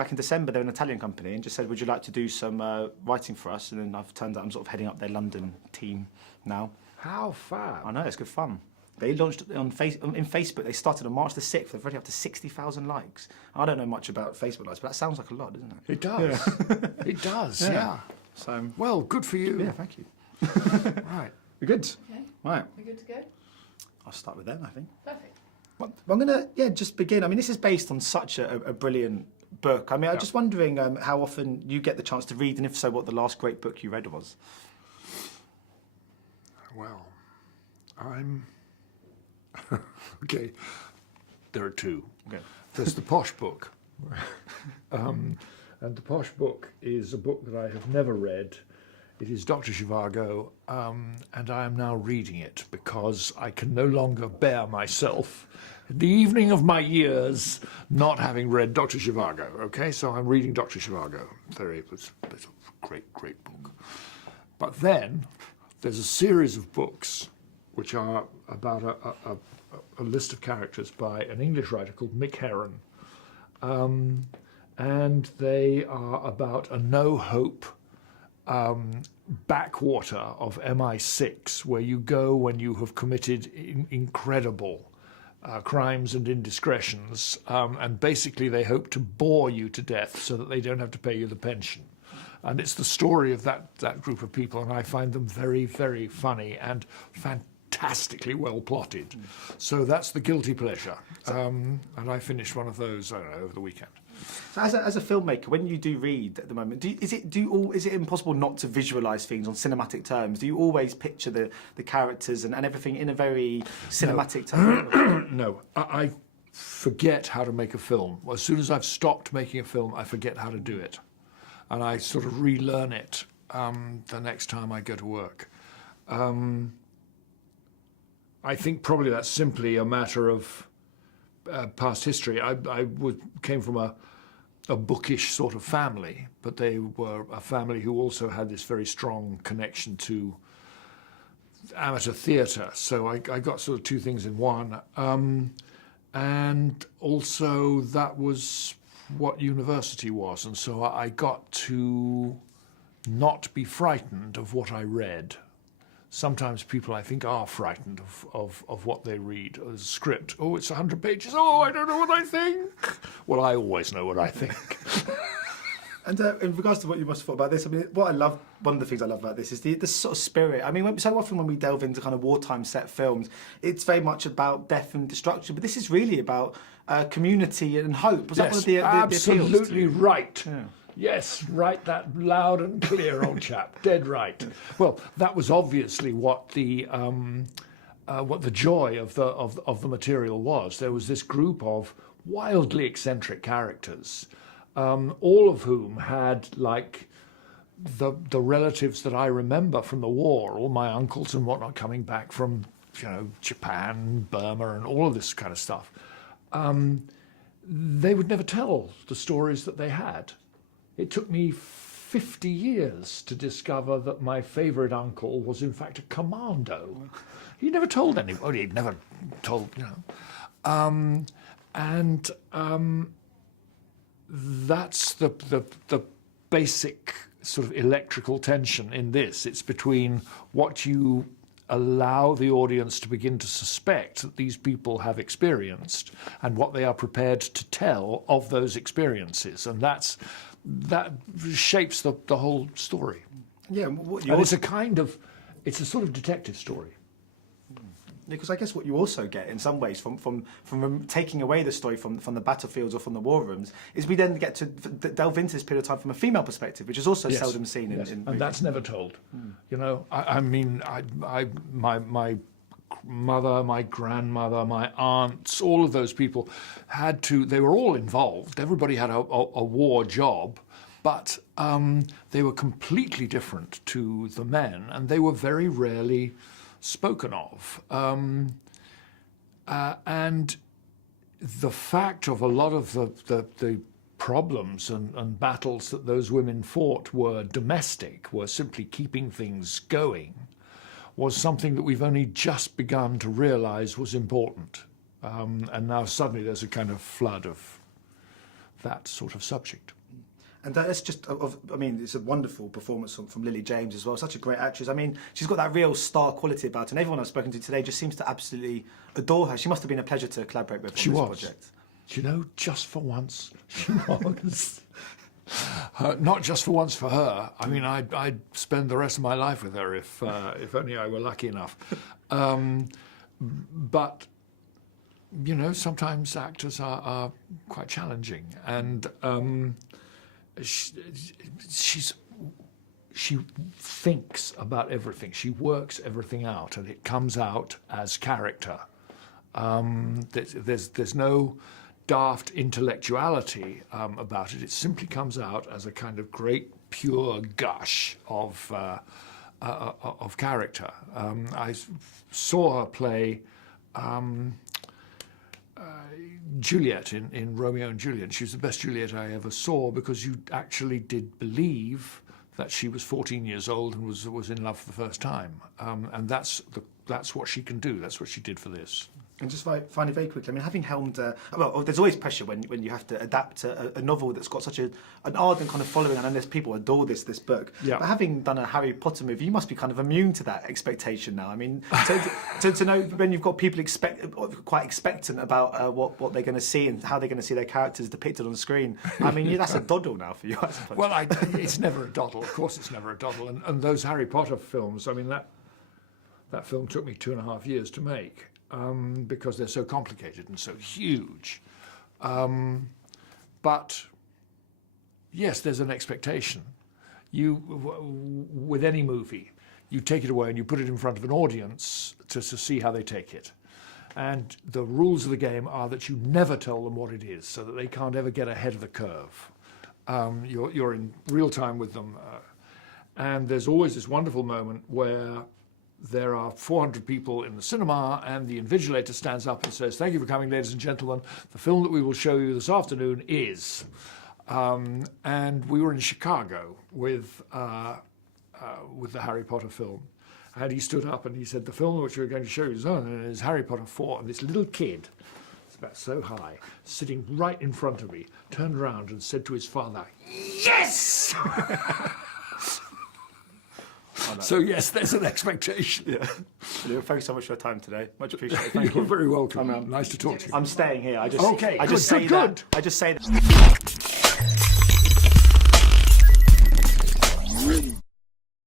back in December, they're an Italian company, and just said, would you like to do some writing for us? And then I've turned out I'm sort of heading up their London team now. How fab. I know, it's good fun. They launched in Facebook. They started on March the 6th. They've already up to 60,000 likes. I don't know much about Facebook likes, but that sounds like a lot, doesn't it? It does. Yeah. It does, yeah. So, well, good for you. Yeah, thank you. Right. We're good. Okay. Right. We're good to go? I'll start with them, I think. Perfect. Well, I'm going to just begin. I mean, this is based on such a brilliant book. I mean, I'm just wondering how often you get the chance to read, and if so, what the last great book you read was. Well, I'm... okay, there are two. Okay. There's the posh book. And the posh book is a book that I have never read. It is Dr. Zhivago, and I am now reading it because I can no longer bear myself in the evening of my years not having read Dr. Zhivago. Okay, so I'm reading Dr. Zhivago. It's a great, great book. But then there's a series of books which are about a list of characters by an English writer called Mick Herron. And they are about a no-hope backwater of MI6, where you go when you have committed incredible crimes and indiscretions, and basically they hope to bore you to death so that they don't have to pay you the pension. And it's the story of that group of people, and I find them very, very funny and fantastically well plotted. So that's the guilty pleasure. And I finished one of those, I don't know, over the weekend. So as a filmmaker, when you do read at the moment, is it impossible not to visualise things on cinematic terms? Do you always picture the characters and everything in a very cinematic term? No, I forget how to make a film. As soon as I've stopped making a film, I forget how to do it. And I sort of relearn it the next time I go to work. I think probably that's simply a matter of past history. I came from a bookish sort of family, but they were a family who also had this very strong connection to amateur theatre. So I got sort of two things in one. And also that was what university was. And so I got to not be frightened of what I read. Sometimes people, I think, are frightened of what they read. A script, oh, it's 100 pages, oh, I don't know what I think. Well, I always know what I think. And in regards to what you must have thought about this, I mean, one of the things I love about this is the sort of spirit. I mean, so often when we delve into kind of wartime set films, it's very much about death and destruction, but this is really about community and hope. Was that one of the absolutely appeals? Right. Yeah. Yes, right, that loud and clear, old chap, dead right. Well, that was obviously what the joy of the material was. There was this group of wildly eccentric characters, all of whom had, like, the relatives that I remember from the war, all my uncles and whatnot coming back from, Japan, Burma, and all of this kind of stuff. They would never tell the stories that they had. It took me 50 years to discover that my favourite uncle was in fact a commando. He never told anybody. He'd never told, and that's the basic sort of electrical tension in this. It's between what you allow the audience to begin to suspect that these people have experienced and what they are prepared to tell of those experiences, and that shapes the whole story. Yeah, and it's a sort of detective story. Because I guess what you also get in some ways from taking away the story from the battlefields or from the war rooms is we then get to delve into this period of time from a female perspective, which is also seldom seen in and that's never told. I mean, my mother, my grandmother, my aunts, all of those people they were all involved. Everybody had a war job, but they were completely different to the men, and they were very rarely spoken of. And the fact of a lot of the problems and battles that those women fought were domestic, were simply keeping things going, was something that we've only just begun to realise was important. And now suddenly there's a kind of flood of that sort of subject. And that's just, I mean, it's a wonderful performance from Lily James as well. Such a great actress. I mean, she's got that real star quality about her. And everyone I've spoken to today just seems to absolutely adore her. She must have been a pleasure to collaborate with on this project. You know, just for once, she was. Not just for once for her. I mean, I'd spend the rest of my life with her if only I were lucky enough. But, you know, sometimes actors are quite challenging. And she thinks about everything. She works everything out, and it comes out as character. There's no daft intellectuality about it. It simply comes out as a kind of great pure gush of character. I saw her play Juliet in Romeo and Juliet. She was the best Juliet I ever saw, because you actually did believe that she was 14 years old and was in love for the first time. And that's what she can do. That's what she did for this. And just finally, very quickly, I mean, having helmed, well, there's always pressure when you have to adapt a novel that's got such an ardent kind of following, and there's people adore this book. Yeah. But having done a Harry Potter movie, you must be kind of immune to that expectation now. I mean, to know when you've got people quite expectant about what they're going to see and how they're going to see their characters depicted on screen. I mean, that's a doddle now for you, I suppose. Well, it's never a doddle. Of course, it's never a doddle. And those Harry Potter films, I mean, that film took me 2.5 years to make. Because they're so complicated and so huge. But yes, there's an expectation. With any movie, you take it away and you put it in front of an audience to see how they take it. And the rules of the game are that you never tell them what it is, so that they can't ever get ahead of the curve. You're in real time with them. And there's always this wonderful moment where there are 400 people in the cinema, and the invigilator stands up and says, "Thank you for coming, ladies and gentlemen. The film that we will show you this afternoon is..." And we were in Chicago with the Harry Potter film. And he stood up and he said, "The film which we're going to show you is Harry Potter 4. And this little kid, it's about so high, sitting right in front of me, turned around and said to his father, "Yes!" So yes, there's an expectation. Yeah. Thank you so much for your time today. Much appreciated. Thank you. You're very welcome. Nice to talk to you. I'm staying here. I just okay. I just Good. I just say that.